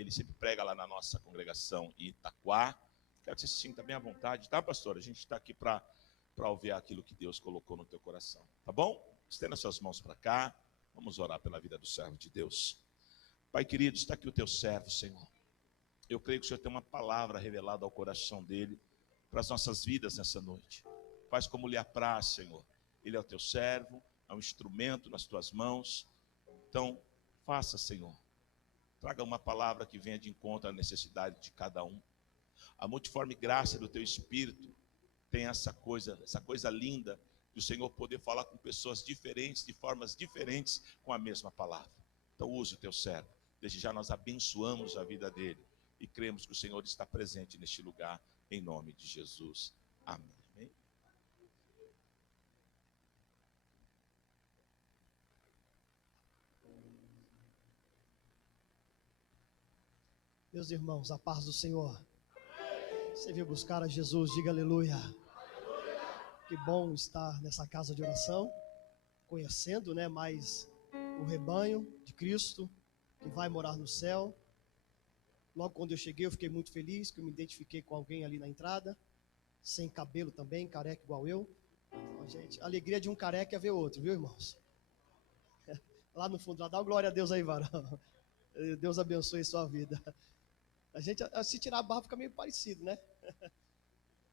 ele sempre prega lá na nossa congregação em Itaquá. Quero que você se sinta bem à vontade, tá, pastor? A gente está aqui para ouvir aquilo que Deus colocou no teu coração, tá bom? Estenda suas mãos para cá, vamos orar pela vida do servo de Deus. Pai querido, está aqui o teu servo, Senhor. Eu creio que o Senhor tem uma palavra revelada ao coração dele, para as nossas vidas nessa noite. Faz como lhe apraz, Senhor. Ele é o teu servo, é um instrumento nas tuas mãos. Então, faça, Senhor. Traga uma palavra que venha de encontro à necessidade de cada um. A multiforme graça do teu Espírito tem essa coisa linda de o Senhor poder falar com pessoas diferentes, de formas diferentes, com a mesma palavra. Então, use o teu servo. Desde já nós abençoamos a vida dele e cremos que o Senhor está presente neste lugar, em nome de Jesus. Amém. Meus irmãos, a paz do Senhor. Você veio buscar a Jesus, diga aleluia. Que bom estar nessa casa de oração, conhecendo, mais o rebanho de Cristo, que vai morar no céu. Logo quando eu cheguei, eu fiquei muito feliz, que eu me identifiquei com alguém ali na entrada, sem cabelo também, careca igual eu. Então, gente, a alegria de um careca é ver outro, viu, irmãos? Lá no fundo, lá, dá glória a Deus aí, varão. Deus abençoe sua vida. A gente, se tirar a barba, fica meio parecido, né?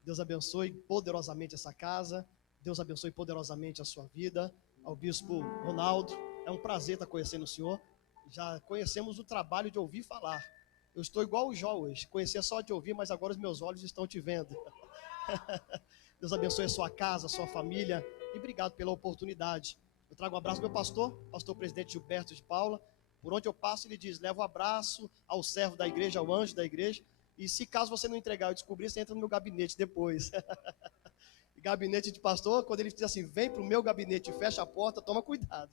Deus abençoe poderosamente essa casa. Deus abençoe poderosamente a sua vida. Ao bispo Ronaldo, é um prazer estar conhecendo o senhor. Já conhecemos o trabalho de ouvir falar. Eu estou igual o Jó hoje. Conhecia só de ouvir, mas agora os meus olhos estão te vendo. Deus abençoe a sua casa, a sua família. E obrigado pela oportunidade. Eu trago um abraço ao meu pastor presidente Gilberto de Paula. Por onde eu passo, ele diz: leva um abraço ao servo da igreja, ao anjo da igreja. E se caso você não entregar eu descobrir, você entra no meu gabinete depois. Gabinete de pastor, quando ele diz assim: vem para o meu gabinete e fecha a porta, toma cuidado.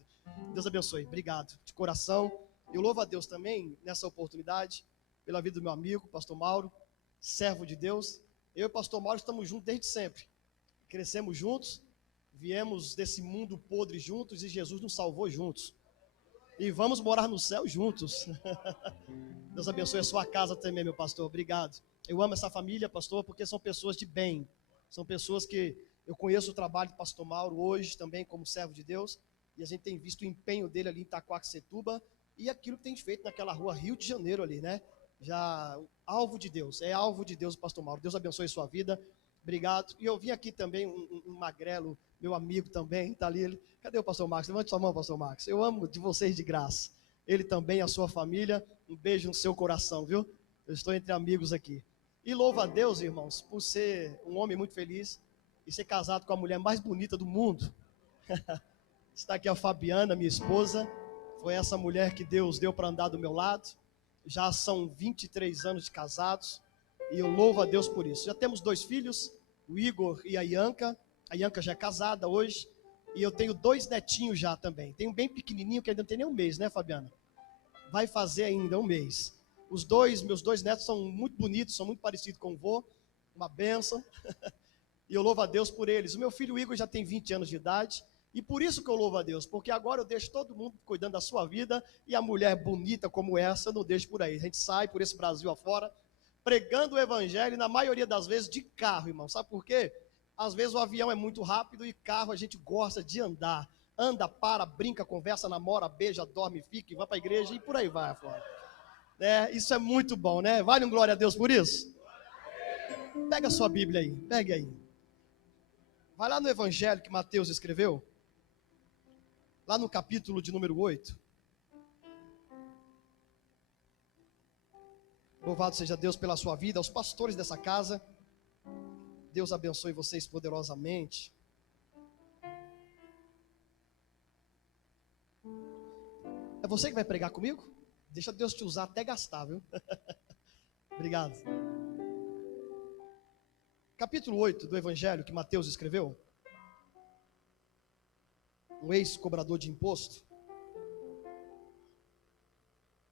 Deus abençoe, obrigado, de coração. Eu louvo a Deus também, nessa oportunidade, pela vida do meu amigo, pastor Mauro, servo de Deus. Eu e o pastor Mauro estamos juntos desde sempre. Crescemos juntos, viemos desse mundo podre juntos e Jesus nos salvou juntos. E vamos morar no céu juntos. Deus abençoe a sua casa também, meu pastor. Obrigado. Eu amo essa família, pastor, porque são pessoas de bem. São pessoas que eu conheço o trabalho do pastor Mauro hoje também como servo de Deus. E a gente tem visto o empenho dele ali em Itaquaquecetuba e aquilo que tem feito naquela rua Rio de Janeiro ali, né? Já alvo de Deus, é alvo de Deus o pastor Mauro. Deus abençoe a sua vida. Obrigado. E eu vi aqui também um magrelo, meu amigo também, está ali. Cadê o pastor Marcos? Levante sua mão, pastor Marcos. Eu amo de vocês de graça. Ele também, a sua família. Um beijo no seu coração, viu? Eu estou entre amigos aqui. E louvo a Deus, irmãos, por ser um homem muito feliz e ser casado com a mulher mais bonita do mundo. Está aqui a Fabiana, minha esposa. Foi essa mulher que Deus deu para andar do meu lado. Já são 23 anos de casados. E eu louvo a Deus por isso. Já temos 2 filhos, o Igor e a Ianca. A Ianca já é casada hoje. E eu tenho 2 netinhos já também. Tem um bem pequenininho que ainda não tem nem um mês, né, Fabiana? Vai fazer ainda um mês. Meus dois netos são muito bonitos, são muito parecidos com o vô. Uma bênção. E eu louvo a Deus por eles. O meu filho Igor já tem 20 anos de idade. E por isso que eu louvo a Deus. Porque agora eu deixo todo mundo cuidando da sua vida. E a mulher bonita como essa, eu não deixo por aí. A gente sai por esse Brasil afora, pregando o evangelho, na maioria das vezes de carro, irmão. Sabe por quê? Às vezes o avião é muito rápido e carro a gente gosta de andar. Anda, para, brinca, conversa, namora, beija, dorme, fica e vai para a igreja e por aí vai afora. Isso é muito bom, né? Vale um glória a Deus por isso? Pega a sua Bíblia aí, pegue aí. Vai lá no evangelho que Mateus escreveu. Lá no capítulo de número 8. Louvado seja Deus pela sua vida, aos pastores dessa casa. Deus abençoe vocês poderosamente. É você que vai pregar comigo? Deixa Deus te usar até gastar, viu? Obrigado. Capítulo 8 do evangelho que Mateus escreveu. Um ex-cobrador de imposto.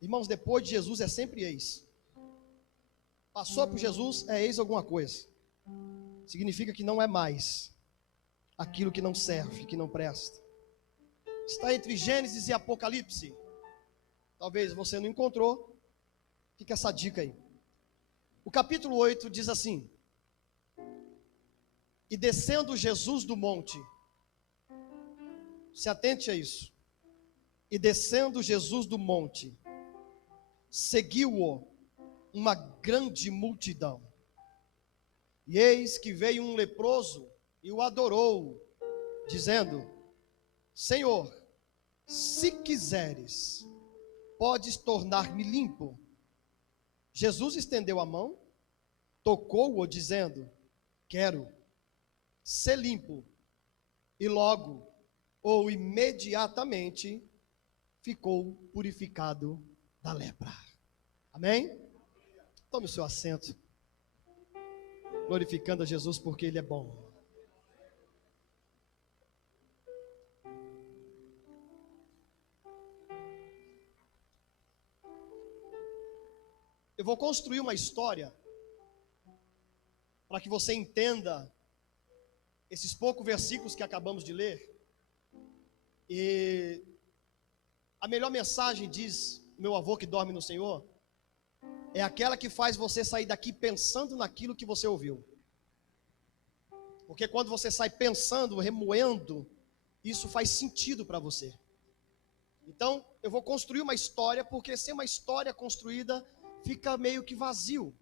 Irmãos, depois de Jesus é sempre ex. Passou por Jesus, é ex alguma coisa. Significa que não é mais aquilo que não serve, que não presta. Está entre Gênesis e Apocalipse. Talvez você não encontrou. Fica essa dica aí. O capítulo 8 diz assim: e descendo Jesus do monte, se atente a isso, e descendo Jesus do monte, seguiu-o uma grande multidão. E eis que veio um leproso e o adorou, dizendo: Senhor, se quiseres, podes tornar-me limpo. Jesus estendeu a mão, tocou-o, dizendo: quero, ser limpo. E logo, ou imediatamente, ficou purificado da lepra. Amém? Tome o seu assento, glorificando a Jesus porque Ele é bom. Eu vou construir uma história para que você entenda esses poucos versículos que acabamos de ler. E a melhor mensagem, diz meu avô que dorme no Senhor, é aquela que faz você sair daqui pensando naquilo que você ouviu. Porque quando você sai pensando, remoendo, isso faz sentido para você. Então, eu vou construir uma história, porque sem uma história construída, fica meio que vazio.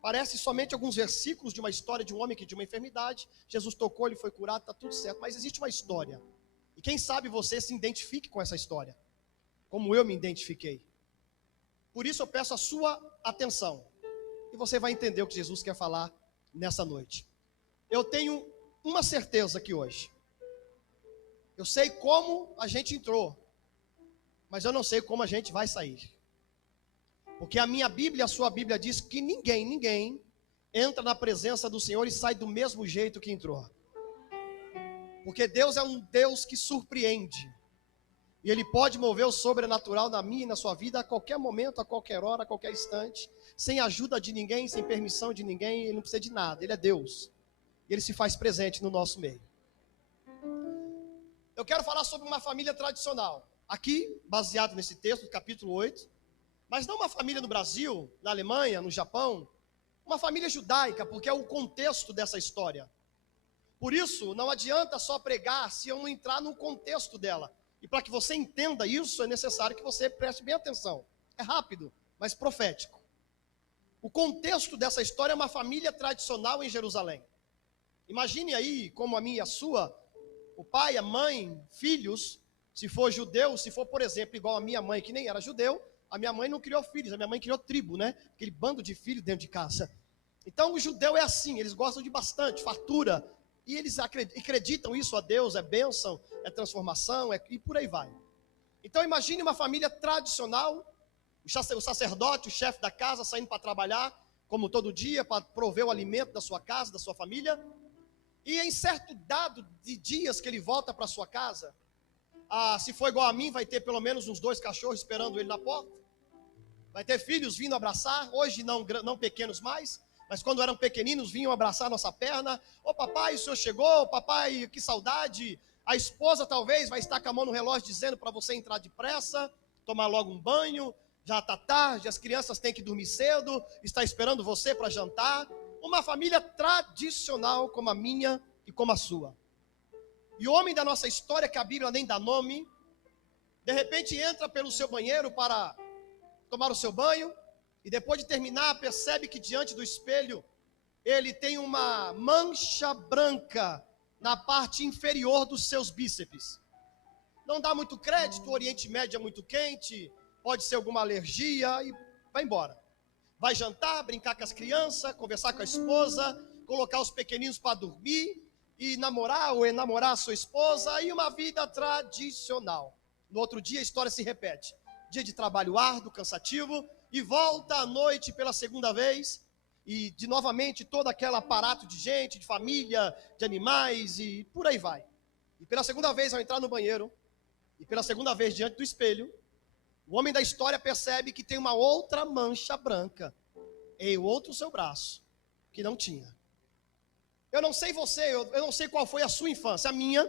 Parece somente alguns versículos de uma história de um homem que tinha uma enfermidade, Jesus tocou, ele foi curado, está tudo certo, mas existe uma história. E quem sabe você se identifique com essa história, como eu me identifiquei. Por isso eu peço a sua atenção, e você vai entender o que Jesus quer falar nessa noite. Eu tenho uma certeza aqui hoje. Eu sei como a gente entrou, mas eu não sei como a gente vai sair. Porque a minha Bíblia, a sua Bíblia diz que ninguém entra na presença do Senhor e sai do mesmo jeito que entrou. Porque Deus é um Deus que surpreende. E Ele pode mover o sobrenatural na minha e na sua vida a qualquer momento, a qualquer hora, a qualquer instante, sem ajuda de ninguém, sem permissão de ninguém, Ele não precisa de nada, Ele é Deus. E Ele se faz presente no nosso meio. Eu quero falar sobre uma família tradicional. Aqui, baseado nesse texto, do capítulo 8, mas não uma família no Brasil, na Alemanha, no Japão, uma família judaica, porque é o contexto dessa história. Por isso, não adianta só pregar se eu não entrar no contexto dela. E para que você entenda isso, é necessário que você preste bem atenção. É rápido, mas profético. O contexto dessa história é uma família tradicional em Jerusalém. Imagine aí, como a minha e a sua, o pai, a mãe, filhos, se for judeu, se for, por exemplo, igual a minha mãe, que nem era judeu, a minha mãe não criou filhos, a minha mãe criou tribo, né? Aquele bando de filhos dentro de casa. Então o judeu é assim, eles gostam de bastante, fartura, e eles acreditam isso a Deus, é bênção, é transformação, e por aí vai. Então imagine uma família tradicional, o sacerdote, o chefe da casa, saindo para trabalhar, como todo dia, para prover o alimento da sua casa, da sua família, e em certo dado de dias que ele volta para sua casa, se for igual a mim, vai ter pelo menos uns 2 cachorros esperando ele na porta. Vai ter filhos vindo abraçar, hoje não pequenos mais, mas quando eram pequeninos vinham abraçar nossa perna. Ô papai, o senhor chegou, papai, que saudade. A esposa talvez vai estar com a mão no relógio dizendo para você entrar depressa, tomar logo um banho, já está tarde, as crianças têm que dormir cedo, está esperando você para jantar. Uma família tradicional como a minha e como a sua. E o homem da nossa história, que a Bíblia nem dá nome, de repente entra pelo seu banheiro para tomar o seu banho, e depois de terminar, percebe que diante do espelho, ele tem uma mancha branca na parte inferior dos seus bíceps. Não dá muito crédito, o Oriente Médio é muito quente, pode ser alguma alergia, e vai embora. Vai jantar, brincar com as crianças, conversar com a esposa, colocar os pequeninos para dormir, e namorar ou enamorar a sua esposa, e uma vida tradicional. No outro dia a história se repete. Dia de trabalho árduo, cansativo, e volta à noite pela segunda vez, e de novamente todo aquele aparato de gente, de família, de animais, e por aí vai. E pela segunda vez ao entrar no banheiro, e pela segunda vez diante do espelho, o homem da história percebe que tem uma outra mancha branca em outro seu braço, que não tinha. Eu não sei você, eu não sei qual foi a sua infância. A minha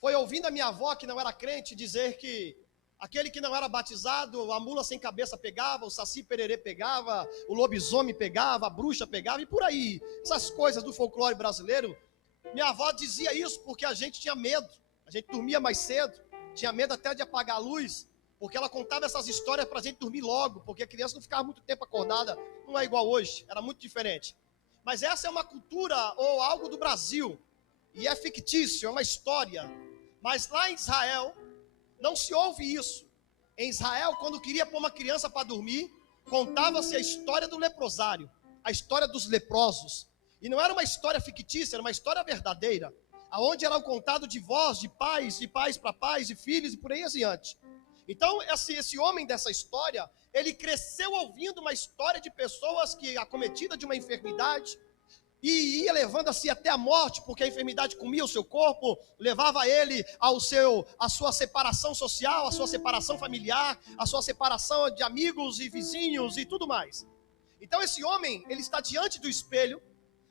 foi ouvindo a minha avó, que não era crente, dizer que Aquele que não era batizado, a mula sem cabeça pegava, o saci pererê pegava, o lobisomem pegava, a bruxa pegava e por aí. Essas coisas do folclore brasileiro. Minha avó dizia isso porque a gente tinha medo. A gente dormia mais cedo, tinha medo até de apagar a luz, porque ela contava essas histórias para a gente dormir logo, porque a criança não ficava muito tempo acordada. Não é igual hoje, era muito diferente. Mas essa é uma cultura ou algo do Brasil, e é fictício, é uma história. Mas lá em Israel, não se ouve isso. Em Israel, quando queria pôr uma criança para dormir, contava-se a história do leprosário, a história dos leprosos. E não era uma história fictícia, era uma história verdadeira, aonde era o contado de vós, de pais para pais, de filhos e por aí adiante. Então, esse homem dessa história, ele cresceu ouvindo uma história de pessoas que, acometidas de uma enfermidade, e ia levando-se até a morte, porque a enfermidade comia o seu corpo, levava ele a sua separação social, a sua separação familiar, a sua separação de amigos e vizinhos e tudo mais. Então esse homem, ele está diante do espelho,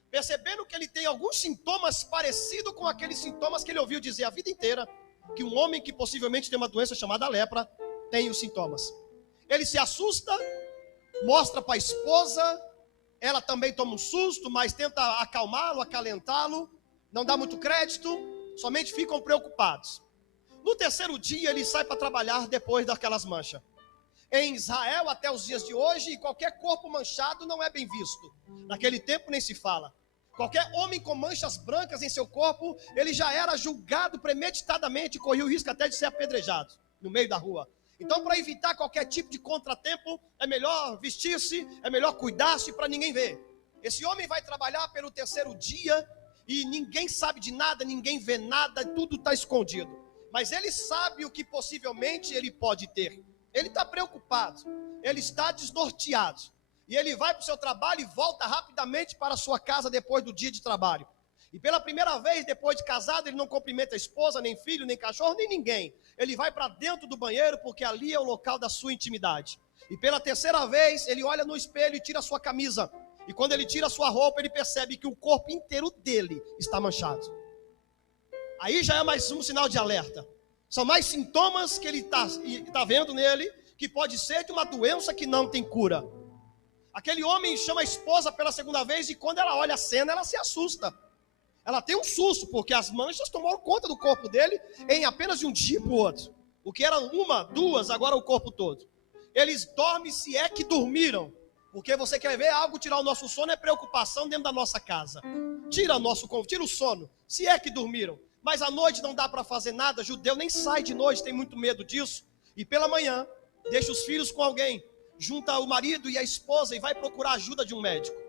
percebendo que ele tem alguns sintomas parecidos com aqueles sintomas que ele ouviu dizer a vida inteira, que um homem que possivelmente tem uma doença chamada lepra, tem os sintomas. Ele se assusta, mostra para a esposa, ela também toma um susto, mas tenta acalmá-lo, acalentá-lo, não dá muito crédito, somente ficam preocupados. No terceiro dia, ele sai para trabalhar depois daquelas manchas. Em Israel, até os dias de hoje, qualquer corpo manchado não é bem visto. Naquele tempo nem se fala. Qualquer homem com manchas brancas em seu corpo, ele já era julgado premeditadamente, corria o risco até de ser apedrejado no meio da rua. Então, para evitar qualquer tipo de contratempo, é melhor vestir-se, é melhor cuidar-se para ninguém ver. Esse homem vai trabalhar pelo terceiro dia e ninguém sabe de nada, ninguém vê nada, tudo está escondido. Mas ele sabe o que possivelmente ele pode ter. Ele está preocupado, ele está desnorteado. E ele vai para o seu trabalho e volta rapidamente para a sua casa depois do dia de trabalho. E pela primeira vez, depois de casado, ele não cumprimenta a esposa, nem filho, nem cachorro, nem ninguém. Ele vai para dentro do banheiro, porque ali é o local da sua intimidade. E pela terceira vez, ele olha no espelho e tira a sua camisa. E quando ele tira a sua roupa, ele percebe que o corpo inteiro dele está manchado. Aí já é mais um sinal de alerta. São mais sintomas que ele está vendo nele, que pode ser de uma doença que não tem cura. Aquele homem chama a esposa pela segunda vez e quando ela olha a cena, ela se assusta. Ela tem um susto, porque as manchas tomaram conta do corpo dele em apenas de um dia para o outro. O que era uma, duas, agora o corpo todo. Eles dormem se é que dormiram. Porque você quer ver algo tirar o nosso sono, é preocupação dentro da nossa casa. Tira o sono, se é que dormiram. Mas à noite não dá para fazer nada, judeu nem sai de noite, tem muito medo disso. E pela manhã, deixa os filhos com alguém, junta o marido e a esposa e vai procurar ajuda de um médico.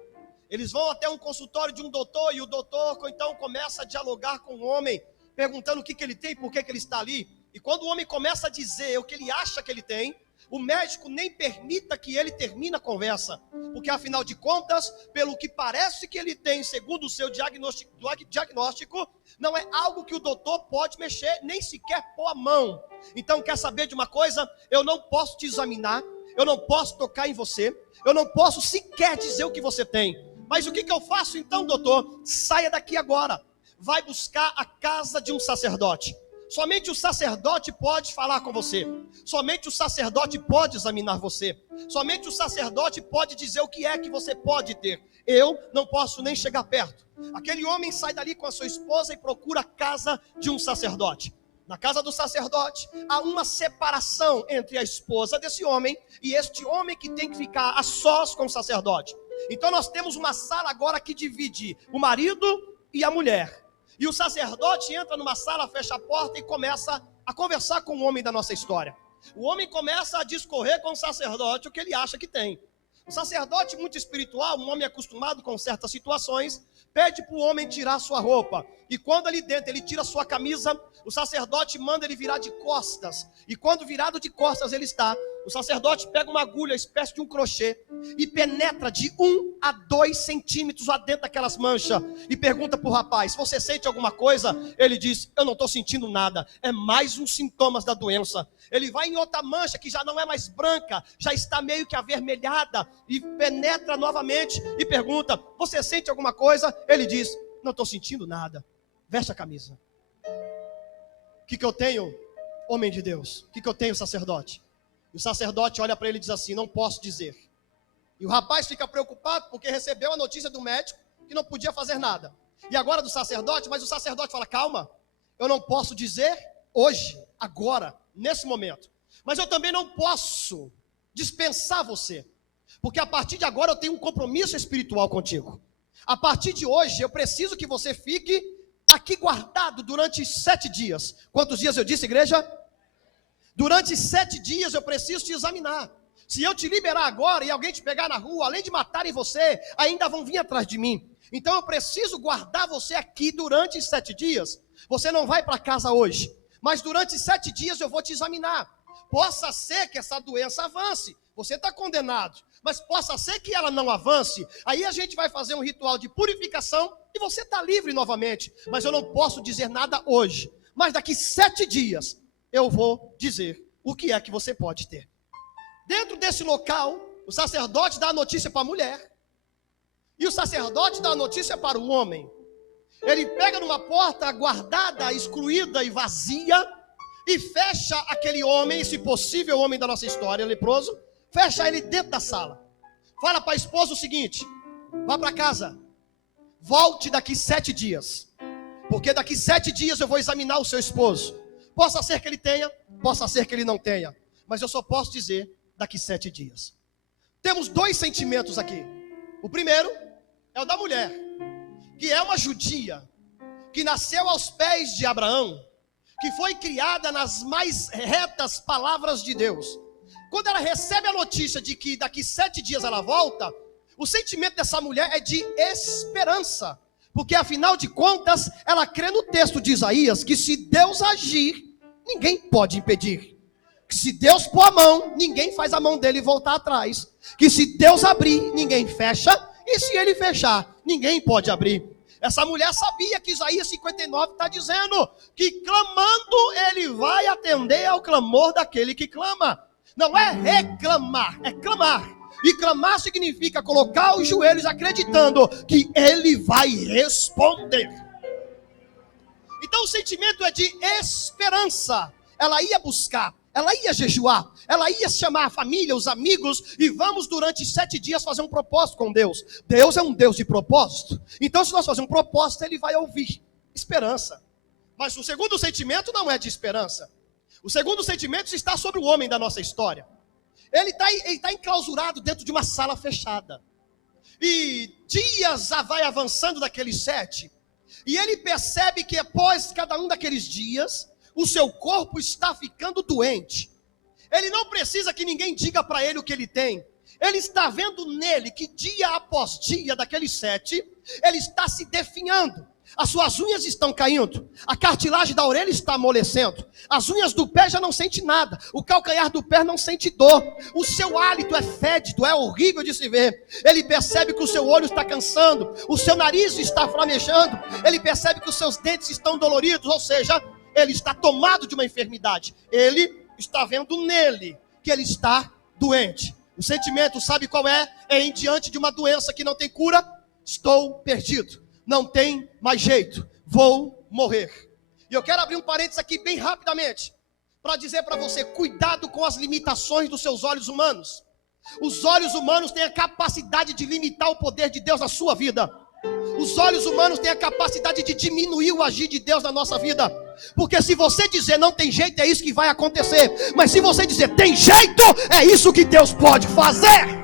Eles vão até um consultório de um doutor e o doutor então começa a dialogar com o homem, perguntando o que ele tem, por que ele está ali. E quando o homem começa a dizer o que ele acha que ele tem, o médico nem permita que ele termine a conversa, porque afinal de contas, pelo que parece que ele tem, segundo o seu diagnóstico, não é algo que o doutor pode mexer, nem sequer pôr a mão. Então quer saber de uma coisa? Eu não posso te examinar, eu não posso tocar em você, eu não posso sequer dizer o que você tem. Mas o que eu faço então, doutor? Saia daqui agora, vai buscar a casa de um sacerdote. Somente o sacerdote pode falar com você. Somente o sacerdote pode examinar você. Somente o sacerdote pode dizer o que é que você pode ter. Eu não posso nem chegar perto. Aquele homem sai dali com a sua esposa e procura a casa de um sacerdote. Na casa do sacerdote, há uma separação entre a esposa desse homem e este homem que tem que ficar a sós com o sacerdote. Então nós temos uma sala agora que divide o marido e a mulher. E o sacerdote entra numa sala, fecha a porta e começa a conversar com o homem da nossa história. O homem começa a discorrer com o sacerdote o que ele acha que tem. O sacerdote muito espiritual, um homem acostumado com certas situações, pede para o homem tirar sua roupa. E quando ali dentro ele tira sua camisa, o sacerdote manda ele virar de costas. E quando virado de costas ele está, o sacerdote pega uma agulha, espécie de um crochê, e penetra de 1 a 2 centímetros lá dentro daquelas manchas. E pergunta para o rapaz, você sente alguma coisa? Ele diz, eu não estou sentindo nada. É mais um sintomas da doença. Ele vai em outra mancha que já não é mais branca, já está meio que avermelhada. E penetra novamente e pergunta, você sente alguma coisa? Ele diz, não estou sentindo nada. Veste a camisa. O que eu tenho? homem de Deus, o que eu tenho, sacerdote? E o sacerdote olha para ele e diz assim: não posso dizer. E o rapaz fica preocupado porque recebeu a notícia do médico que não podia fazer nada. E agora do sacerdote, mas o sacerdote fala: calma, eu não posso dizer hoje, agora, nesse momento. Mas eu também não posso dispensar você, porque a partir de agora eu tenho um compromisso espiritual contigo. A partir de hoje eu preciso que você fique aqui guardado durante 7 dias. Quantos dias eu disse, igreja? Durante 7 dias eu preciso te examinar. Se eu te liberar agora e alguém te pegar na rua, além de matarem você, ainda vão vir atrás de mim. Então eu preciso guardar você aqui durante 7 dias. Você não vai para casa hoje, mas durante 7 dias eu vou te examinar. Possa ser que essa doença avance, você está condenado, mas possa ser que ela não avance. Aí a gente vai fazer um ritual de purificação e você está livre novamente. Mas eu não posso dizer nada hoje, mas daqui 7 dias eu vou dizer o que é que você pode ter. Dentro desse local, o sacerdote dá a notícia para a mulher e o sacerdote dá a notícia para o homem. Ele pega numa porta guardada, excluída e vazia e fecha aquele homem, esse possível homem da nossa história, leproso, fecha ele dentro da sala. Fala para a esposa o seguinte: vá para casa, volte daqui 7 dias, porque daqui 7 dias eu vou examinar o seu esposo. Possa ser que ele tenha, possa ser que ele não tenha, mas eu só posso dizer daqui 7 dias. Temos 2 sentimentos aqui. O primeiro é o da mulher, que é uma judia, que nasceu aos pés de Abraão, que foi criada nas mais retas palavras de Deus. Quando ela recebe a notícia de que daqui 7 dias ela volta, o sentimento dessa mulher é de esperança, porque afinal de contas, ela crê no texto de Isaías, que se Deus agir, ninguém pode impedir. Que se Deus pôr a mão, ninguém faz a mão dele voltar atrás. Que se Deus abrir, ninguém fecha, e se ele fechar, ninguém pode abrir. Essa mulher sabia que Isaías 59 está dizendo que clamando ele vai atender ao clamor daquele que clama. Não é reclamar, é clamar. E clamar significa colocar os joelhos acreditando que ele vai responder. Então o sentimento é de esperança. Ela ia buscar, ela ia jejuar, ela ia chamar a família, os amigos, e vamos durante 7 dias fazer um propósito com Deus. Deus é um Deus de propósito. Então se nós fazermos um propósito, ele vai ouvir. Esperança. Mas o segundo sentimento não é de esperança. O segundo sentimento está sobre o homem da nossa história. Ele está enclausurado dentro de uma sala fechada. E dias vai avançando daqueles 7. E ele percebe que após cada um daqueles dias, o seu corpo está ficando doente. Ele não precisa que ninguém diga para ele o que ele tem. Ele está vendo nele que dia após dia daqueles 7, ele está se definhando. As suas unhas estão caindo, a cartilagem da orelha está amolecendo, as unhas do pé já não sente nada, o calcanhar do pé não sente dor, o seu hálito é fétido, é horrível de se ver. Ele percebe que o seu olho está cansando, o seu nariz está flamejando, ele percebe que os seus dentes estão doloridos, ou seja, ele está tomado de uma enfermidade. Ele está vendo nele que ele está doente. O sentimento, sabe qual é? É em diante de uma doença que não tem cura, estou perdido. Não tem mais jeito, vou morrer. E eu quero abrir um parênteses aqui bem rapidamente, para dizer para você, cuidado com as limitações dos seus olhos humanos. Os olhos humanos têm a capacidade de limitar o poder de Deus na sua vida. Os olhos humanos têm a capacidade de diminuir o agir de Deus na nossa vida. Porque se você dizer não tem jeito, é isso que vai acontecer. Mas se você dizer tem jeito, é isso que Deus pode fazer.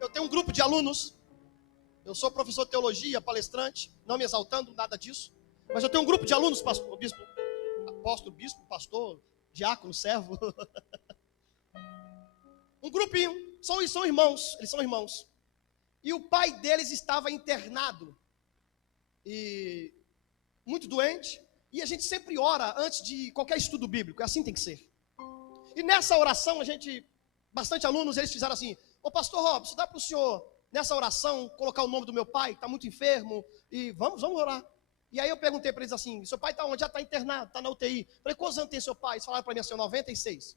Eu tenho um grupo de alunos. Eu sou professor de teologia, palestrante, não me exaltando, nada disso. Mas eu tenho um grupo de alunos, apóstolo, bispo, pastor, diácono, servo. Um grupinho, são irmãos, eles são irmãos. E o pai deles estava internado, e muito doente. E a gente sempre ora antes de qualquer estudo bíblico, assim tem que ser. E nessa oração, bastante alunos, eles fizeram assim: ô pastor Robson, dá para o senhor, nessa oração, colocar o nome do meu pai, que está muito enfermo, e vamos orar. E aí eu perguntei para eles assim: seu pai está onde? Já está internado, está na UTI. Falei: quantos anos tem seu pai? Eles falaram para mim assim: 96.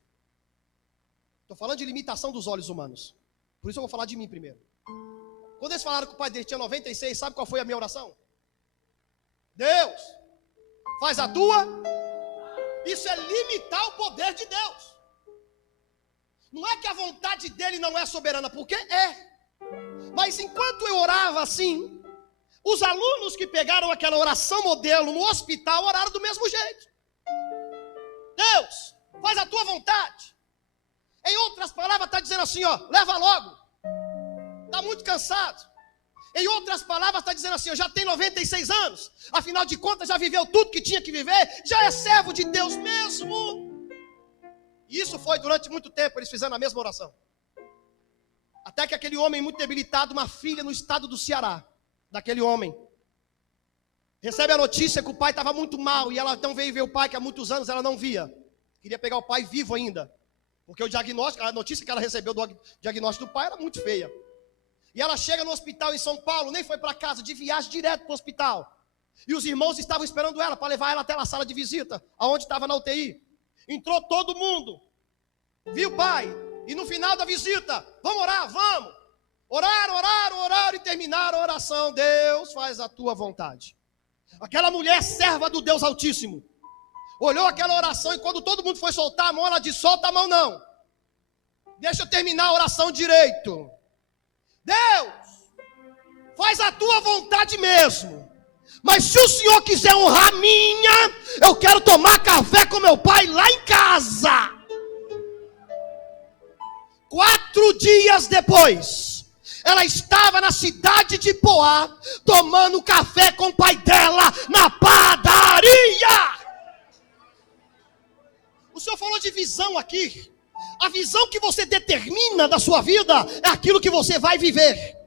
Estou falando de limitação dos olhos humanos. Por isso eu vou falar de mim primeiro. Quando eles falaram que o pai dele tinha 96, sabe qual foi a minha oração? Deus, faz a tua. Isso é limitar o poder de Deus. Não é que a vontade dele não é soberana, porque é. Mas enquanto eu orava assim, os alunos que pegaram aquela oração modelo no hospital oraram do mesmo jeito. Deus, faz a tua vontade. Em outras palavras, está dizendo assim, ó, leva logo. Está muito cansado. Em outras palavras, está dizendo assim, já tem 96 anos. Afinal de contas, já viveu tudo que tinha que viver. Já é servo de Deus mesmo. E isso foi durante muito tempo, eles fizeram a mesma oração. Até que aquele homem muito debilitado, uma filha no estado do Ceará, daquele homem, recebe a notícia que o pai estava muito mal. E ela então veio ver o pai, que há muitos anos ela não via. Queria pegar o pai vivo ainda. Porque o diagnóstico, a notícia que ela recebeu do diagnóstico do pai era muito feia. E ela chega no hospital em São Paulo, nem foi para casa, de viagem direto para o hospital. E os irmãos estavam esperando ela para levar ela até a sala de visita, aonde estava na UTI. Entrou todo mundo, viu o pai, e no final da visita, vamos orar, vamos. Oraram e terminaram a oração. Deus, faz a tua vontade. Aquela mulher serva do Deus Altíssimo olhou aquela oração e quando todo mundo foi soltar a mão, ela disse, solta a mão não. Deixa eu terminar a oração direito. Deus, faz a tua vontade mesmo. Mas se o Senhor quiser honrar a minha, eu quero tomar café com meu pai lá em casa. 4 dias depois, ela estava na cidade de Poá, tomando café com o pai dela na padaria. O Senhor falou de visão aqui. A visão que você determina da sua vida é aquilo que você vai viver.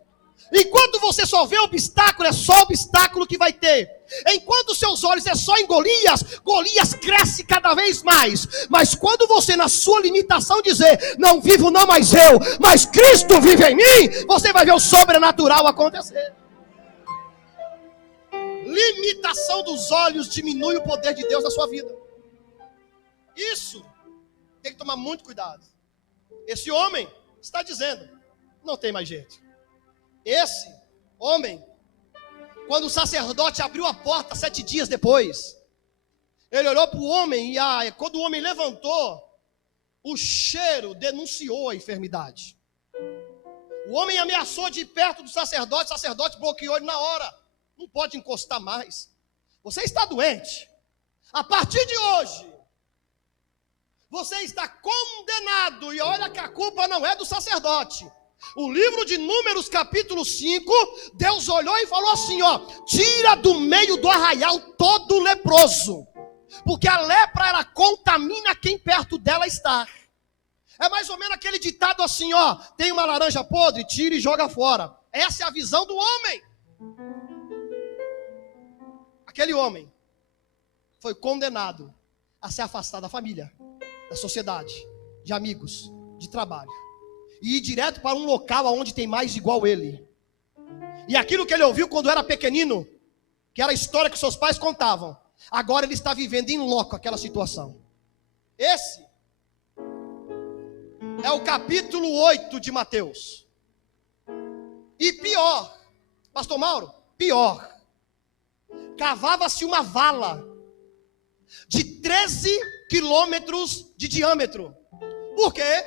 Enquanto você só vê obstáculo, é só obstáculo que vai ter. Enquanto seus olhos é só em Golias, Golias cresce cada vez mais. Mas quando você na sua limitação dizer, não vivo não mais eu, mas Cristo vive em mim, você vai ver o sobrenatural acontecer. Limitação dos olhos diminui o poder de Deus na sua vida. Isso tem que tomar muito cuidado. Esse homem está dizendo, não tem mais jeito. Esse homem, quando o sacerdote abriu a porta 7 dias depois, ele olhou para o homem e quando o homem levantou, o cheiro denunciou a enfermidade. O homem ameaçou de ir perto do sacerdote, o sacerdote bloqueou ele na hora. Não pode encostar mais. Você está doente. A partir de hoje, você está condenado. E olha que a culpa não é do sacerdote. O livro de Números capítulo 5, Deus olhou e falou assim, ó, tira do meio do arraial todo leproso, porque a lepra ela contamina quem perto dela está. É mais ou menos aquele ditado assim, ó, tem uma laranja podre, tira e joga fora. Essa é a visão do homem. Aquele homem foi condenado a se afastar da família, da sociedade, de amigos, de trabalho, e ir direto para um local onde tem mais igual ele. E aquilo que ele ouviu quando era pequenino, que era a história que seus pais contavam, agora ele está vivendo em loco aquela situação. Esse é o capítulo 8 de Mateus. E pior, pastor Mauro, pior, cavava-se uma vala de 13 quilômetros de diâmetro. Por quê?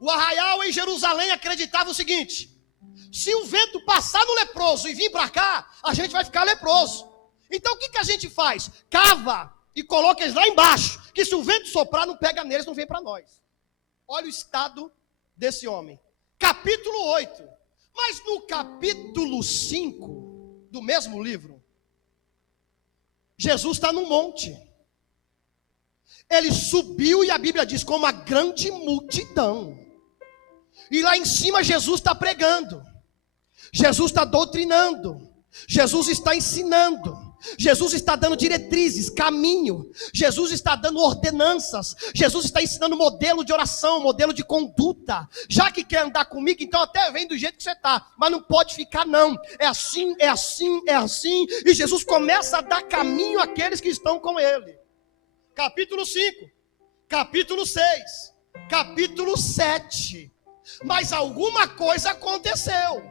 O arraial em Jerusalém acreditava o seguinte, se o vento passar no leproso e vir para cá, a gente vai ficar leproso. Então o que a gente faz? Cava e coloca eles lá embaixo, que se o vento soprar não pega neles, não vem para nós. Olha o estado desse homem. Capítulo 8. Mas no capítulo 5 do mesmo livro, Jesus está num monte. Ele subiu e a Bíblia diz com uma grande multidão. E lá em cima Jesus está pregando. Jesus está doutrinando. Jesus está ensinando. Jesus está dando diretrizes, caminho. Jesus está dando ordenanças. Jesus está ensinando modelo de oração, modelo de conduta. Já que quer andar comigo, então até vem do jeito que você está. Mas não pode ficar não. É assim, é assim, é assim. E Jesus começa a dar caminho àqueles que estão com ele. Capítulo 5, capítulo 6, capítulo 7. Mas alguma coisa aconteceu.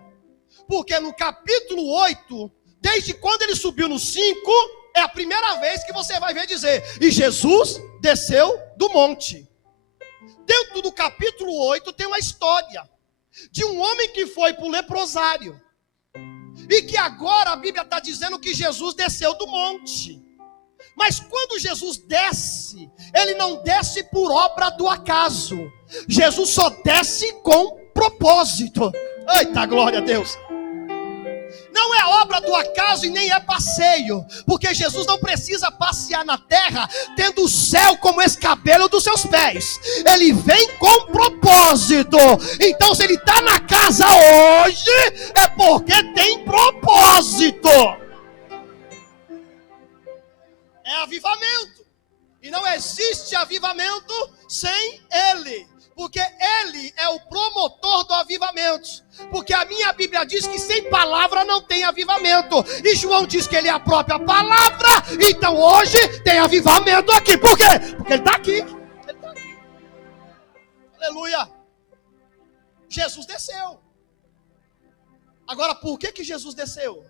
Porque no capítulo 8, Desde quando ele subiu no 5, é a primeira vez que você vai ver dizer: e Jesus desceu do monte. Dentro do capítulo 8 tem uma história de um homem que foi para o leprosário. E que agora a Bíblia está dizendo que Jesus desceu do monte. Mas quando Jesus desce, ele não desce por obra do acaso. Jesus só desce com propósito. Eita, glória a Deus. Não é obra do acaso e nem é passeio, porque Jesus não precisa passear na terra tendo o céu como escabelo dos seus pés. Ele vem com propósito. Então, se ele está na casa hoje, é porque tem propósito. É avivamento. E não existe avivamento sem ele. Porque ele é o promotor do avivamento. Porque a minha Bíblia diz que sem palavra não tem avivamento. E João diz que ele é a própria palavra. Então hoje tem avivamento aqui. Por quê? Porque ele está aqui. Ele está aqui. Aleluia. Jesus desceu. Agora, por que Jesus desceu?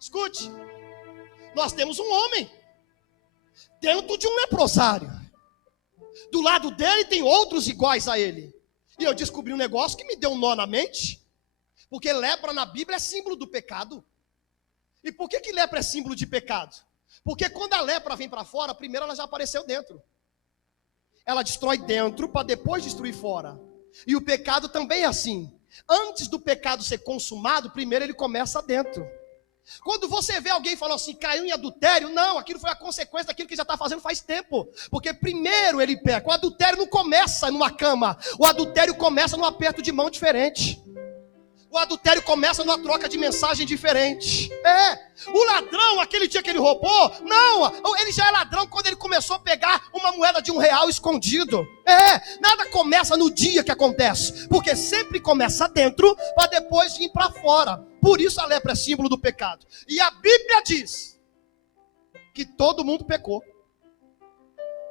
Escute. Nós temos um homem dentro de um leprosário. Do lado dele tem outros iguais a ele. E eu descobri um negócio que me deu um nó na mente. Porque lepra na Bíblia é símbolo do pecado. E por que lepra é símbolo de pecado? Porque quando a lepra vem para fora, primeiro ela já apareceu dentro. Ela destrói dentro para depois destruir fora. E o pecado também é assim. Antes do pecado ser consumado, primeiro ele começa dentro. Quando você vê alguém falando assim, caiu em adultério, não, aquilo foi a consequência daquilo que já está fazendo faz tempo. Porque primeiro ele peca. O adultério não começa numa cama. O adultério começa num aperto de mão diferente. O adultério começa numa troca de mensagem diferente. O ladrão, aquele dia que ele roubou, não, ele já é ladrão quando ele começou a pegar uma moeda de R$1 escondido. Nada começa no dia que acontece, porque sempre começa dentro para depois vir para fora. Por isso a lepra é símbolo do pecado. E a Bíblia diz que todo mundo pecou.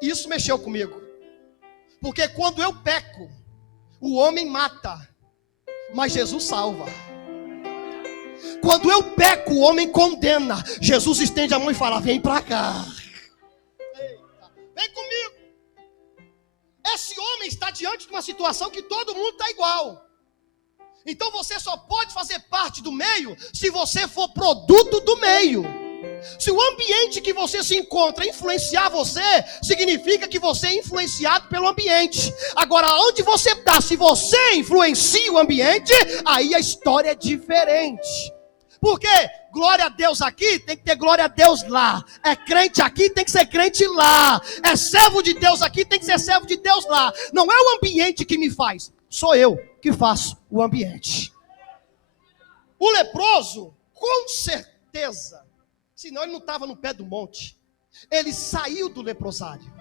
Isso mexeu comigo. Porque quando eu peco, o homem mata, mas Jesus salva. Quando eu peco, o homem condena. Jesus estende a mão e fala: vem para cá. Eita, vem comigo. Esse homem está diante de uma situação que todo mundo está igual. Então você só pode fazer parte do meio se você for produto do meio. Se o ambiente que você se encontra influenciar você, significa que você é influenciado pelo ambiente. Agora, onde você está, se você influencia o ambiente, aí a história é diferente. Por quê? Glória a Deus aqui, tem que ter glória a Deus lá. É crente aqui, tem que ser crente lá. É servo de Deus aqui, tem que ser servo de Deus lá. Não é o ambiente que me faz, sou eu que faço o ambiente. O leproso, com certeza, senão ele não estava no pé do monte. Ele saiu do leprosário.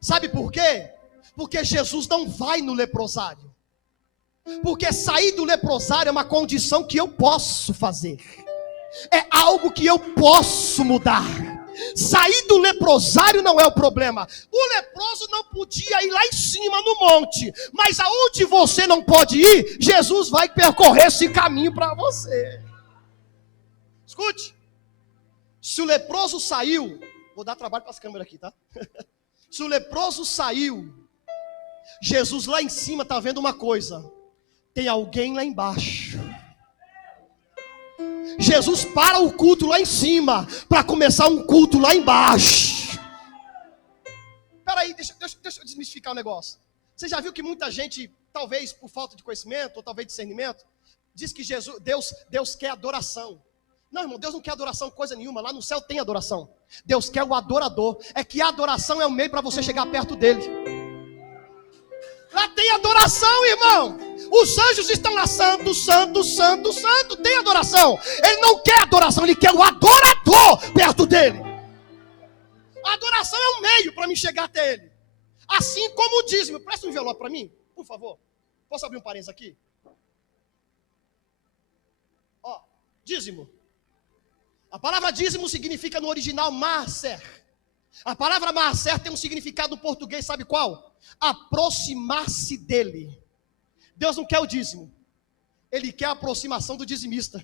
Sabe por quê? Porque Jesus não vai no leprosário. Porque sair do leprosário é uma condição que eu posso fazer. É algo que eu posso mudar. Sair do leprosário não é o problema. O leproso não podia ir lá em cima no monte. Mas aonde você não pode ir, Jesus vai percorrer esse caminho para você. Escute. Se o leproso saiu, vou dar trabalho para as câmeras aqui, tá? Se o leproso saiu, Jesus lá em cima está vendo uma coisa: tem alguém lá embaixo. Jesus para o culto lá em cima para começar um culto lá embaixo. Espera aí, deixa eu desmistificar o negócio. Você já viu que muita gente, talvez por falta de conhecimento ou talvez discernimento, diz que Deus quer adoração. Não, irmão, Deus não quer adoração coisa nenhuma. Lá no céu tem adoração. Deus quer o adorador. É que a adoração é o meio para você chegar perto dele. Lá tem adoração, irmão. Os anjos estão lá, santo, santo, santo, santo. Tem adoração. Ele não quer adoração, ele quer o adorador perto dele. A adoração é um meio para me chegar até ele. Assim como o dízimo. Presta um envelope para mim, por favor. Posso abrir um parênteses aqui? Ó, dízimo. A palavra dízimo significa no original máser. A palavra máser tem um significado no português, sabe qual? Aproximar-se dele. Deus não quer o dízimo, ele quer a aproximação do dizimista.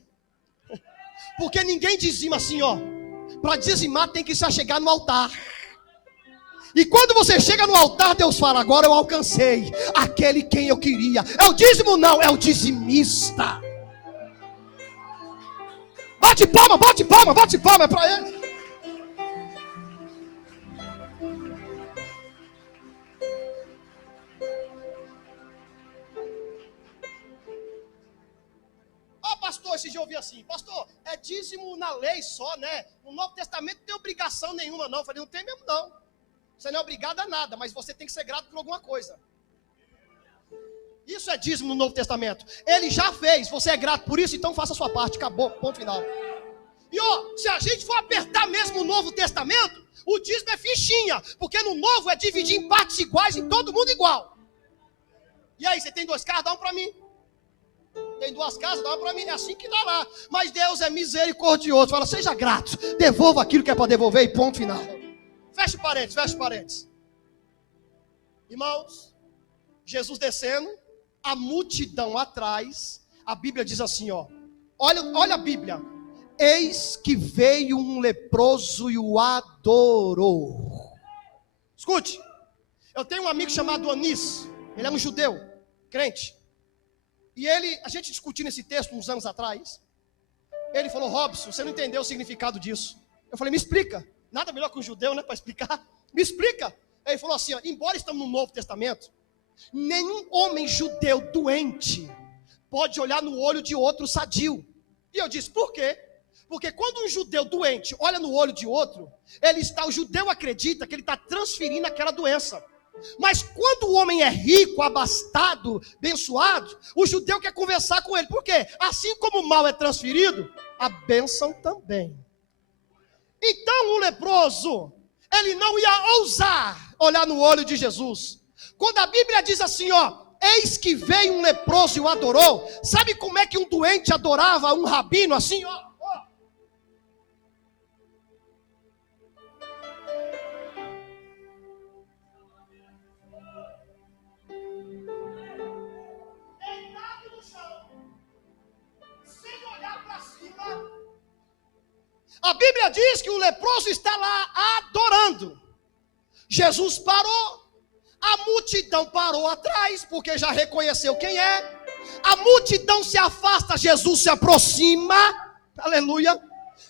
Porque ninguém dizima assim, ó. Para dizimar tem que se achegar no altar. E quando você chega no altar, Deus fala: agora eu alcancei aquele quem eu queria. É o dízimo? Não, é o dizimista. Bate palma, bate palma, bate palma, é para ele. Pastor, esse dia eu ouvi assim: pastor, é dízimo na lei só, né? No Novo Testamento não tem obrigação nenhuma, não. Eu falei: não tem mesmo, não. Você não é obrigado a nada, mas você tem que ser grato por alguma coisa. Isso é dízimo no Novo Testamento. Ele já fez, você é grato por isso, então faça a sua parte. Acabou, ponto final. E ó, se a gente for apertar mesmo o Novo Testamento, o dízimo é fichinha, porque no Novo é dividir em partes iguais, em todo mundo igual. E aí, você tem 2 carros, dá um para mim. Tem 2 casas, dá uma para mim, é assim que dá lá. Mas Deus é misericordioso, fala: seja grato, devolva aquilo que é para devolver e ponto final. Fecha parênteses, fecha parênteses. Irmãos, Jesus descendo, a multidão atrás, a Bíblia diz assim, ó. Olha a Bíblia. Eis que veio um leproso e o adorou. Escute, eu tenho um amigo chamado Anis, ele é um judeu, crente. E a gente discutindo esse texto uns anos atrás, ele falou: Robson, você não entendeu o significado disso. Eu falei: me explica. Nada melhor que um judeu, né, para explicar. Me explica. Ele falou assim, ó: embora estamos no Novo Testamento, nenhum homem judeu doente pode olhar no olho de outro sadio. E eu disse: por quê? Porque quando um judeu doente olha no olho de outro, o judeu acredita que ele está transferindo aquela doença. Mas quando o homem é rico, abastado, abençoado, o judeu quer conversar com ele. Por quê? Assim como o mal é transferido, a bênção também. Então o leproso, ele não ia ousar olhar no olho de Jesus. Quando a Bíblia diz assim, ó: eis que veio um leproso e o adorou. Sabe como é que um doente adorava um rabino assim, ó? A Bíblia diz que o leproso está lá adorando. Jesus parou, a multidão parou atrás, porque já reconheceu quem é. A multidão se afasta, Jesus se aproxima, aleluia.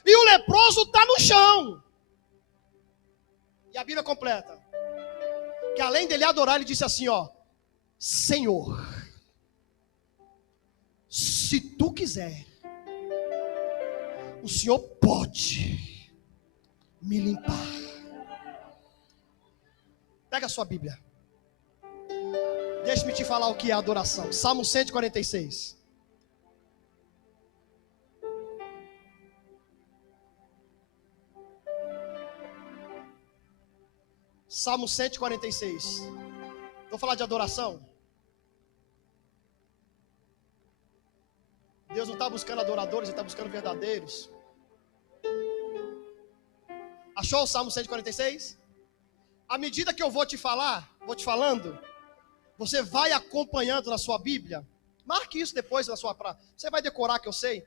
E o leproso está no chão. E a Bíblia completa que além dele adorar, ele disse assim, ó: Senhor, se tu quiser, o Senhor pode me limpar. Pega a sua Bíblia. Deixa-me te falar o que é adoração. Salmo 146. Salmo 146. Vou falar de adoração. Deus não está buscando adoradores, Ele está buscando verdadeiros. Achou o Salmo 146? À medida que eu vou te falando, você vai acompanhando na sua Bíblia. Marque isso depois na sua praia. Você vai decorar, que eu sei.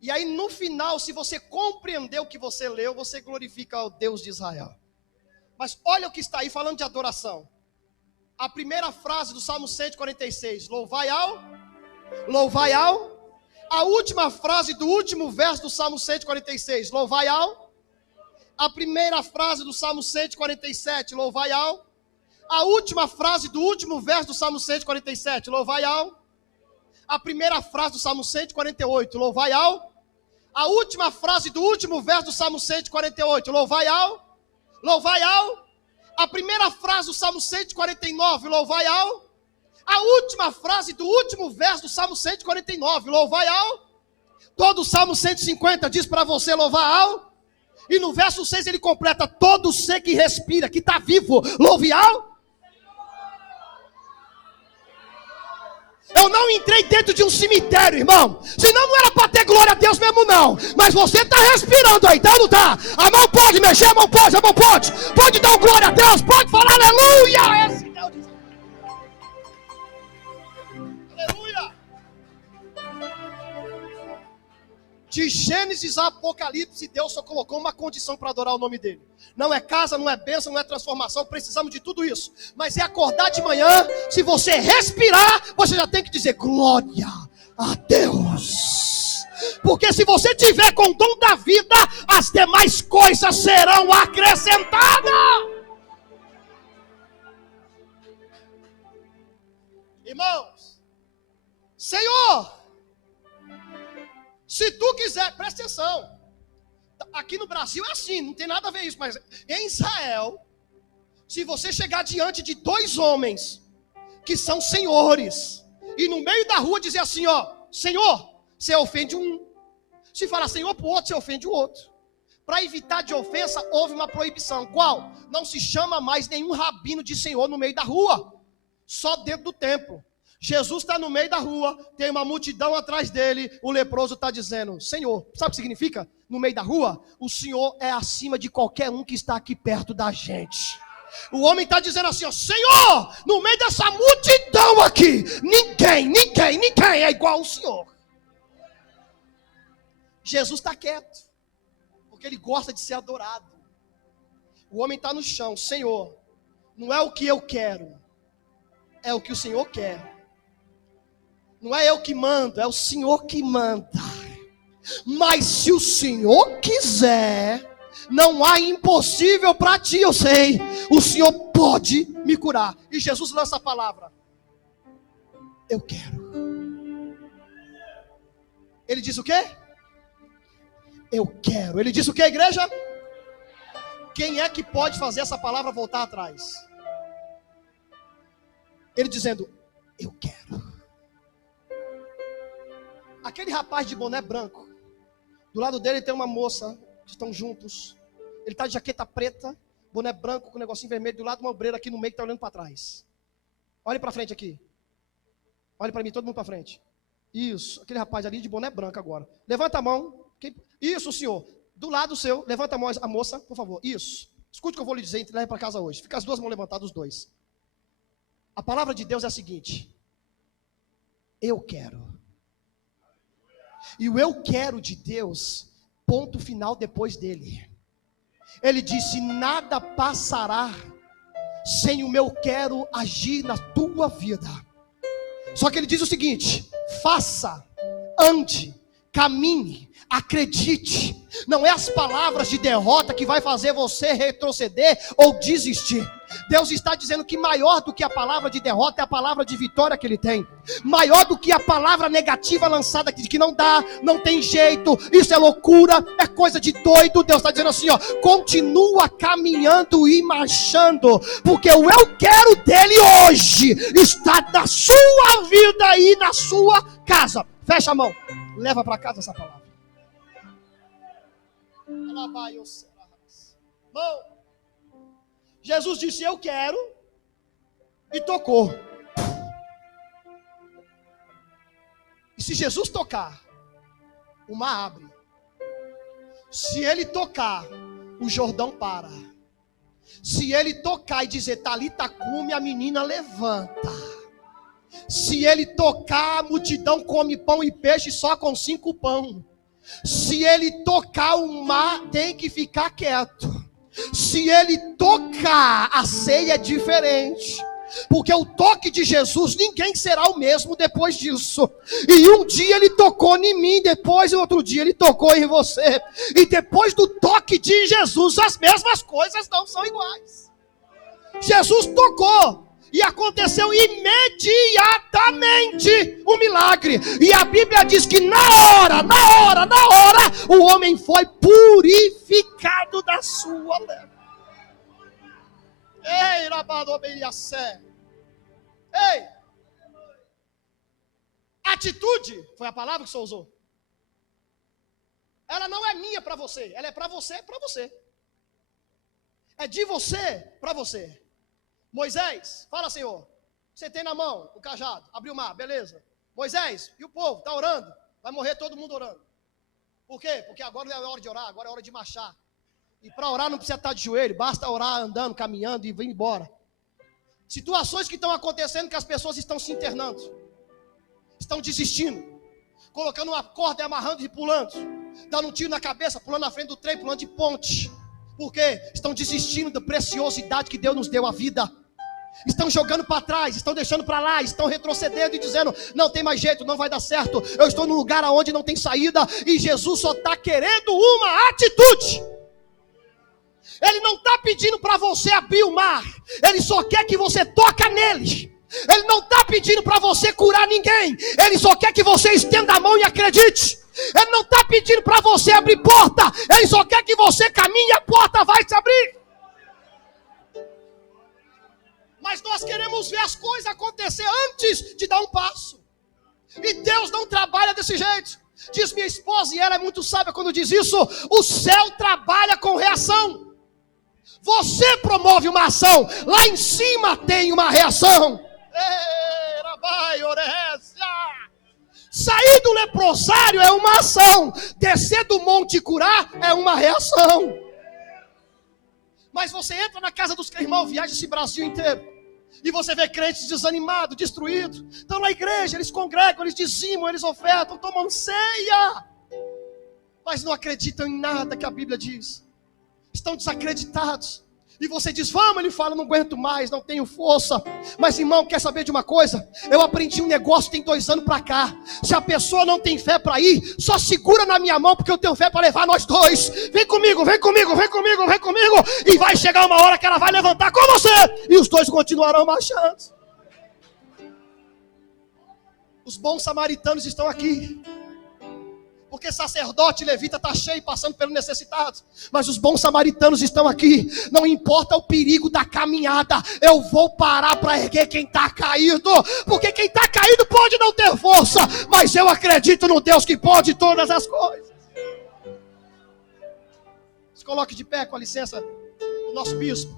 E aí no final, se você compreendeu o que você leu, você glorifica o Deus de Israel. Mas olha o que está aí falando de adoração. A primeira frase do Salmo 146. Louvai ao. A última frase do último verso do Salmo 146. Louvai ao. A primeira frase do Salmo 147. Louvai ao. A última frase do último verso do Salmo 147. Louvai ao. A primeira frase do Salmo 148. Louvai ao. A última frase do último verso do Salmo 148. Louvai ao. Louvai ao. A primeira frase do Salmo 149. Louvai ao. A última frase do último verso do Salmo 149. Louvai ao. Todo o Salmo 150 diz para você louvar ao. E no verso 6 ele completa: todo ser que respira, que está vivo, louve ao. Eu não entrei dentro de um cemitério, irmão. Senão não era para ter glória a Deus mesmo, não. Mas você está respirando aí, tá ou não tá? A mão pode mexer, a mão pode. Pode dar glória a Deus, pode falar aleluia. Esse Deus diz. Aleluia. De Gênesis a Apocalipse, Deus só colocou uma condição para adorar o nome dele. Não é casa, não é bênção, não é transformação, precisamos de tudo isso. Mas é acordar de manhã, se você respirar, você já tem que dizer glória a Deus. Porque se você tiver com o dom da vida, as demais coisas serão acrescentadas. Irmãos, Senhor, se tu quiser, presta atenção. Aqui no Brasil é assim, não tem nada a ver isso, mas em Israel, se você chegar diante de dois homens que são senhores, e no meio da rua dizer assim, ó, Senhor, você ofende um. Se falar Senhor para o outro, você ofende o outro. Para evitar de ofensa, houve uma proibição. Qual? Não se chama mais nenhum rabino de Senhor no meio da rua, só dentro do templo. Jesus está no meio da rua, tem uma multidão atrás dele, o leproso está dizendo, Senhor, sabe o que significa? No meio da rua, o Senhor é acima de qualquer um que está aqui perto da gente. O homem está dizendo assim, ó, Senhor, no meio dessa multidão aqui, ninguém é igual ao Senhor. Jesus está quieto, porque ele gosta de ser adorado. O homem está no chão, Senhor, não é o que eu quero, é o que o Senhor quer. Não é eu que mando, é o Senhor que manda. Mas se o Senhor quiser, não há impossível para ti, eu sei. O Senhor pode me curar. E Jesus lança a palavra. Eu quero. Ele diz o quê? Eu quero. Ele diz o quê, igreja? Quem é que pode fazer essa palavra voltar atrás? Ele dizendo, eu quero. Aquele rapaz de boné branco, do lado dele tem uma moça, que estão juntos. Ele está de jaqueta preta, boné branco com um negocinho vermelho, do lado uma obreira aqui no meio que está olhando para trás. Olhe para frente aqui. Olhe para mim, todo mundo para frente. Isso, aquele rapaz ali de boné branco agora. Levanta a mão. Isso, senhor. Do lado seu, levanta a mão a moça, por favor. Isso. Escute o que eu vou lhe dizer e leve para casa hoje. Fica as duas mãos levantadas, os dois. A palavra de Deus é a seguinte. Eu quero. E o eu quero de Deus, ponto final depois dele. Ele disse, nada passará sem o meu quero agir na tua vida. Só que ele diz o seguinte, faça, ande, caminhe, acredite. Não é as palavras de derrota que vai fazer você retroceder ou desistir. Deus está dizendo que maior do que a palavra de derrota é a palavra de vitória que ele tem. Maior do que a palavra negativa lançada que não dá, não tem jeito, isso é loucura, é coisa de doido. Deus está dizendo assim, ó, continua caminhando e marchando, porque o eu quero dele hoje está na sua vida e na sua casa. Fecha a mão, leva para casa essa palavra. Mão. Jesus disse, eu quero, e tocou. E se Jesus tocar, o mar abre. Se ele tocar, o Jordão para. Se ele tocar e dizer, Talita cume, a menina levanta. Se ele tocar, a multidão come pão e peixe só com 5 pão. Se ele tocar, o mar tem que ficar quieto. Se ele tocar, a ceia é diferente. Porque o toque de Jesus, ninguém será o mesmo depois disso. E um dia ele tocou em mim, depois outro dia ele tocou em você. E depois do toque de Jesus, as mesmas coisas não são iguais. Jesus tocou. E aconteceu imediatamente o milagre. E a Bíblia diz que na hora, o homem foi purificado da sua lepra. Ei, Rabadobeiassé. Ei. Atitude, foi a palavra que o senhor usou. Ela não é minha para você, ela é para você, para você. É de você para você. Moisés, fala, Senhor, você tem na mão o cajado, abriu o mar, beleza. Moisés, e o povo, está orando? Vai morrer todo mundo orando. Por quê? Porque agora não é hora de orar, agora é hora de marchar. E para orar não precisa estar de joelho, basta orar andando, caminhando e vir embora. Situações que estão acontecendo que as pessoas estão se internando, estão desistindo. colocando uma corda e amarrando e pulando, dando um tiro na cabeça, pulando na frente do trem, pulando de ponte. Por quê? Estão desistindo da preciosidade que Deus nos deu, a vida. Estão jogando para trás, estão deixando para lá, estão retrocedendo e dizendo: não tem mais jeito, não vai dar certo, eu estou num lugar onde não tem saída. E Jesus só está querendo uma atitude. Ele não está pedindo para você abrir o mar, Ele só quer que você toque nele. Ele não está pedindo para você curar ninguém, Ele só quer que você estenda a mão e acredite. Ele não está pedindo para você abrir porta, Ele só quer que você caminhe e a porta vai se abrir. Mas nós queremos ver as coisas acontecer antes de dar um passo. E Deus não trabalha desse jeito. Diz minha esposa, e ela é muito sábia quando diz isso: o céu trabalha com reação. Você promove uma ação, lá em cima tem uma reação. Sair do leprosário é uma ação, descer do monte e curar é uma reação. Mas você entra na casa dos irmãos, viaja esse Brasil inteiro, e você vê crentes desanimados, destruídos. Estão na igreja, eles congregam, eles dizimam, eles ofertam, tomam ceia, mas não acreditam em nada que a Bíblia diz. Estão desacreditados. E você diz: vamos, ele fala: não aguento mais, não tenho força. Mas irmão, quer saber de uma coisa? Eu aprendi um negócio tem 2 anos para cá. Se a pessoa não tem fé para ir, só segura na minha mão, porque eu tenho fé para levar nós dois. Vem comigo, vem comigo, vem comigo, vem comigo. E vai chegar uma hora que ela vai levantar com você, e os dois continuarão marchando. Os bons samaritanos estão aqui. Porque sacerdote e levita está cheio, passando pelo necessitado. Mas os bons samaritanos estão aqui. Não importa o perigo da caminhada, eu vou parar para erguer quem está caído. Porque quem está caído pode não ter força, mas eu acredito no Deus que pode todas as coisas. Se coloque de pé, com a licença do nosso bispo.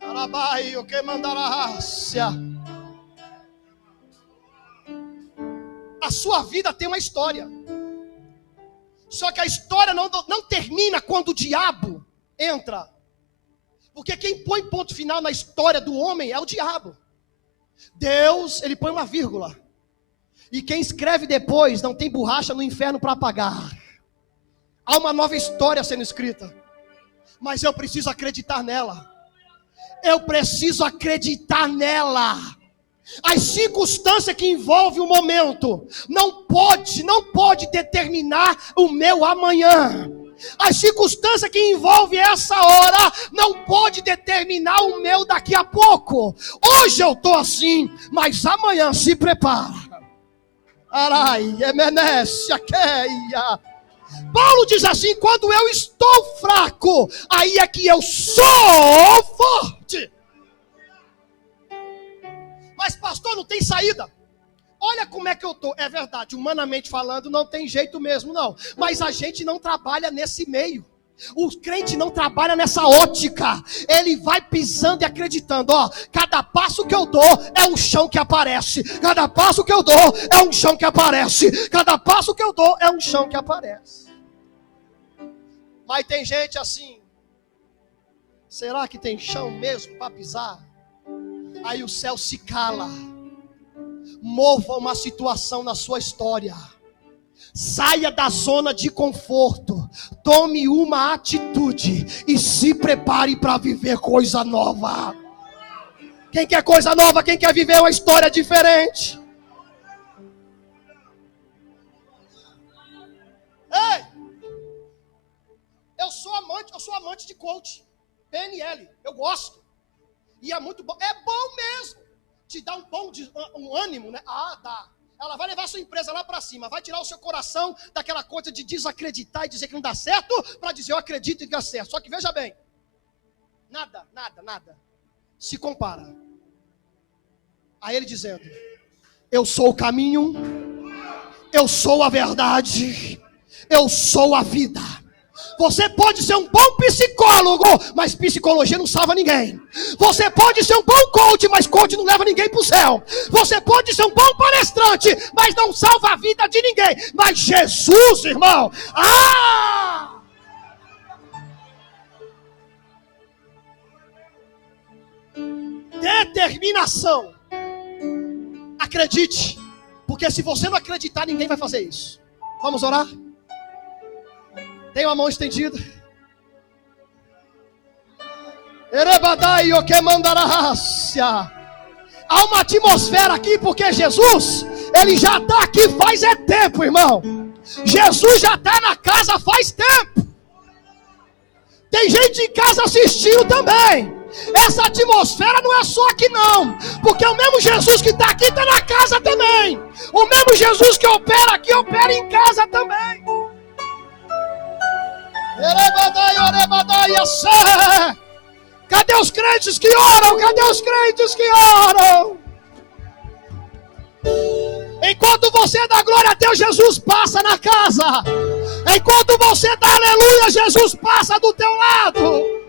Arabai, o que mandará rácia. A sua vida tem uma história. Só que a história não termina quando o diabo entra. Porque quem põe ponto final na história do homem é o diabo. Deus, ele põe uma vírgula. E quem escreve depois não tem borracha no inferno para apagar. Há uma nova história sendo escrita. Mas eu preciso acreditar nela. Eu preciso acreditar nela. As circunstâncias que envolvem o momento não pode determinar o meu amanhã. As circunstâncias que envolvem essa hora não pode determinar o meu daqui a pouco. Hoje eu estou assim, mas amanhã se prepara. Arai, emenece, aqueia. Paulo diz assim: quando eu estou fraco, aí é que eu sou forte. Mas pastor, não tem saída. Olha como é que eu estou. É verdade, humanamente falando, não tem jeito mesmo não. Mas a gente não trabalha nesse meio. O crente não trabalha nessa ótica. Ele vai pisando e acreditando. Ó, cada passo que eu dou é um chão que aparece. Cada passo que eu dou é um chão que aparece. Cada passo que eu dou é um chão que aparece. Mas tem gente assim. Será que tem chão mesmo para pisar? Aí o céu se cala. Mova uma situação na sua história. Saia da zona de conforto. Tome uma atitude e se prepare para viver coisa nova. Quem quer coisa nova? Quem quer viver uma história diferente? Ei! Eu sou amante de coach. PNL, eu gosto. E é muito bom, é bom mesmo. Te dá um ânimo, né? Ah, dá. Ela vai levar a sua empresa lá para cima, vai tirar o seu coração daquela coisa de desacreditar e dizer que não dá certo, para dizer eu acredito e dá certo. Só que veja bem, nada se compara a ele dizendo: eu sou o caminho, eu sou a verdade, eu sou a vida. Você pode ser um bom psicólogo, mas psicologia não salva ninguém. Você pode ser um bom coach, mas coach não leva ninguém para o céu. Você pode ser um bom palestrante, mas não salva a vida de ninguém. Mas Jesus, irmão, determinação. Acredite, porque se você não acreditar, ninguém vai fazer isso. Vamos orar? Tem uma mão estendida. Há uma atmosfera aqui, porque Jesus, ele já está aqui faz tempo, irmão. Jesus já está na casa faz tempo. Tem gente em casa assistindo também. Essa atmosfera não é só aqui não, porque o mesmo Jesus que está aqui está na casa também. O mesmo Jesus que opera aqui, opera em casa também. Cadê os crentes que oram? Cadê os crentes que oram? Enquanto você dá glória a Deus, Jesus passa na casa. Enquanto você dá aleluia, Jesus passa do teu lado.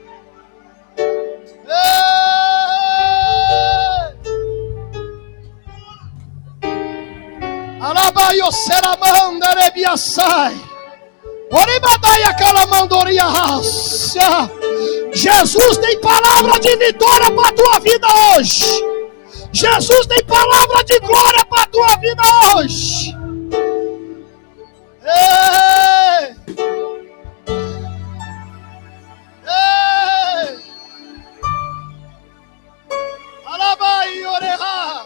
Alabaio seramanda rebiasai. Oribadaia calamandoria raça. Jesus tem palavra de vitória para a tua vida hoje. Jesus tem palavra de glória para a tua vida hoje. Ei! Ei! Alabai oreha.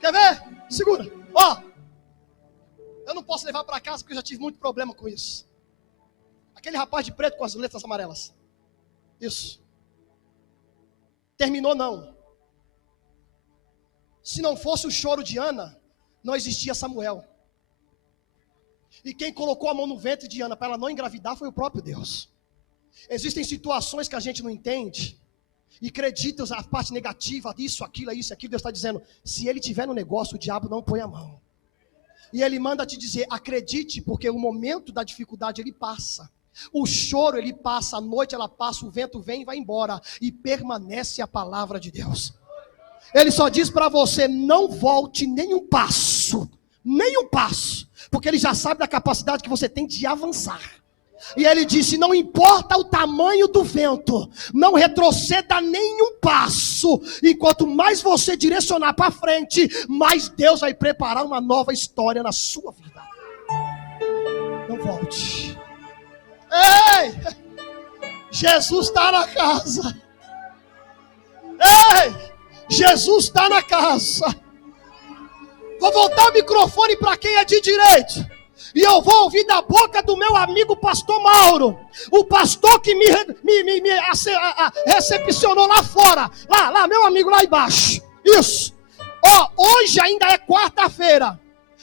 Quer ver? Segura. Ó. Eu não posso levar para casa porque eu já tive muito problema com isso. Aquele rapaz de preto com as letras amarelas. Isso. Terminou não. Se não fosse o choro de Ana, não existia Samuel. E quem colocou a mão no ventre de Ana para ela não engravidar foi o próprio Deus. Existem situações que a gente não entende e acredita a parte negativa disso, aquilo. Deus está dizendo, se ele tiver no negócio, o diabo não põe a mão. E ele manda te dizer, acredite, porque o momento da dificuldade ele passa. O choro ele passa, a noite ela passa, o vento vem e vai embora. E permanece a palavra de Deus. Ele só diz para você, não volte nem um passo. Nem um passo. Porque ele já sabe da capacidade que você tem de avançar. E ele disse, não importa o tamanho do vento, não retroceda nem um passo. Enquanto mais você direcionar para frente, mais Deus vai preparar uma nova história na sua vida. Não volte. Ei! Jesus está na casa. Ei! Jesus está na casa. Vou voltar o microfone para quem é de direito. E eu vou ouvir da boca do meu amigo pastor Mauro. O pastor que me recepcionou lá fora. Lá, meu amigo lá embaixo. Isso. Ó, hoje ainda é quarta-feira.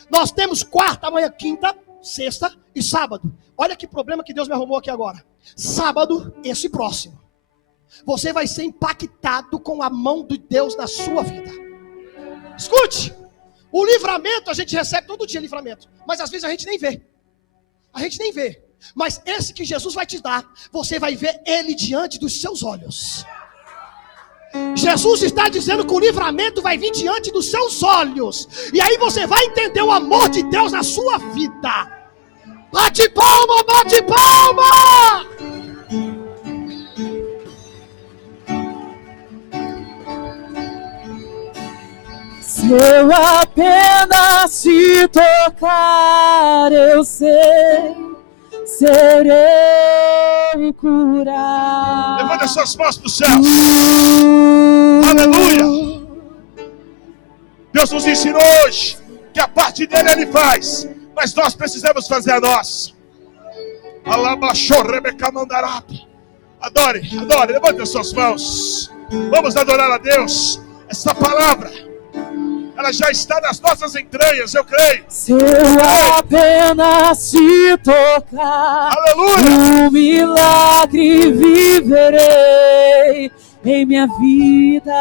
Nós temos quarta, amanhã, quinta, sexta e sábado. Olha que problema que Deus me arrumou aqui agora. Sábado, esse próximo. Você vai ser impactado com a mão de Deus na sua vida. Escute. O livramento, a gente recebe todo dia livramento. Mas às vezes a gente nem vê. A gente nem vê. Mas esse que Jesus vai te dar, você vai ver ele diante dos seus olhos. Jesus está dizendo que o livramento vai vir diante dos seus olhos. E aí você vai entender o amor de Deus na sua vida. Bate palma, bate palma! Se eu apenas te tocar, eu sei, serei curado. Levanta suas mãos para o céu. Aleluia. Deus nos ensinou hoje que a parte dele ele faz, mas nós precisamos fazer a nossa. Adore, adore, levante as suas mãos. Vamos adorar a Deus. Essa palavra, ela já está nas nossas entranhas, eu creio. Se eu apenas te tocar, aleluia, um milagre viverei em minha vida.